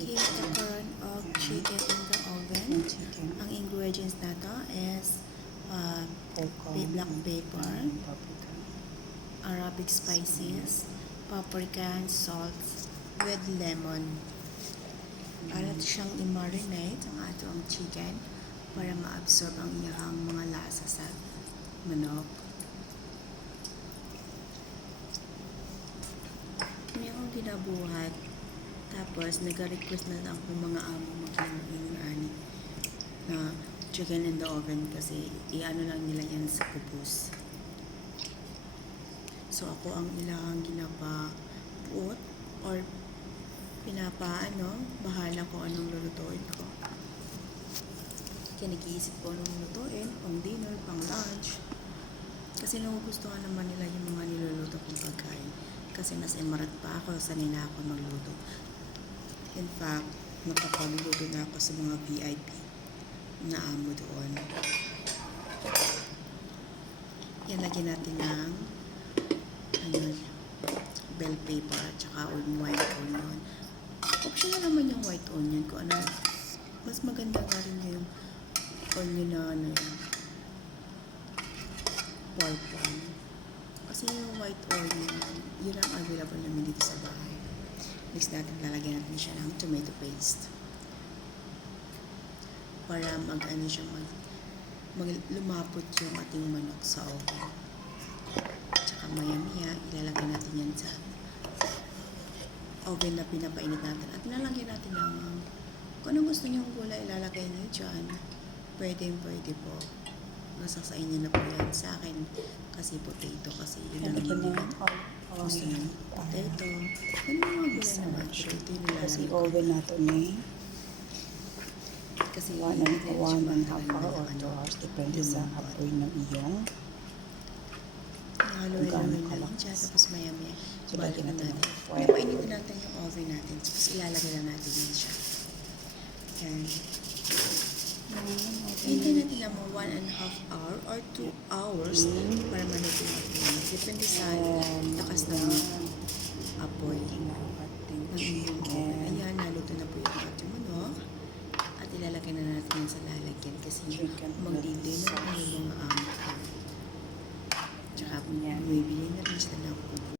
heat the curd of chicken in the oven. Ang ingredients na to is black pepper, Arabic spices, paprika, and salt with lemon. Para siyang i-marinate ang atong chicken para ma-absorb ang iyang mga lasa sa manok. May akong ginabuhat. Tapos, nag-request na lang akong mga amo mag-ani na chicken in the oven kasi i-ano lang nila yan sa kubos. So, ako ang ilang ginapabuot or pinapaano, bahala ko anong lulutuin ko. Kaya nag-iisip ko anong lulutuin, pang dinner, pang lunch. Kasi nagugustuhan naman nila yung mga niluluto kong pagkain. Kasi nasa Emirat pa ako, sanay na ako magluto. In fact, nakapagluto na ako sa mga VIP na amo doon. Yan, lagyan natin ng bell pepper at saka white onion. Optional naman yung white onion ko. Mas maganda na rin yung onion na purple. Kasi yung white onion, yun ang available namin dito sa bahay. Next natin, lalagyan natin siya ng tomato paste. Para lumapot yung ating manok sa oven. Tsaka maya-maya, ilalagay natin yan sa oven na pinapainit natin. At nilalagyan natin ng kung anong gusto niyong gulay, ilalagay niyo dyan. Pwede po. Nasa sa inyo na po yan. Sa akin, kasi potato. Kasi yun ang naman gusto niyo. Potato. Ano mga gulay naman? Pero ito yung nilalagay. Kasi oven natin eh. Kasi 1 and a half hour or 2 hours. Depende sa apoy ng iyong. Halo-halo na lang siya. Tapos maya-maya. So, balik lagyan natin natin. ng foil. Painitin natin yung oven natin. Tapos ilalagay lang natin yan siya. Yan. Hintay natin naman 1 and a half hour or 2 hours para maluto natin. Depende sa lakas ng apoy ng iyong oven. Ayan,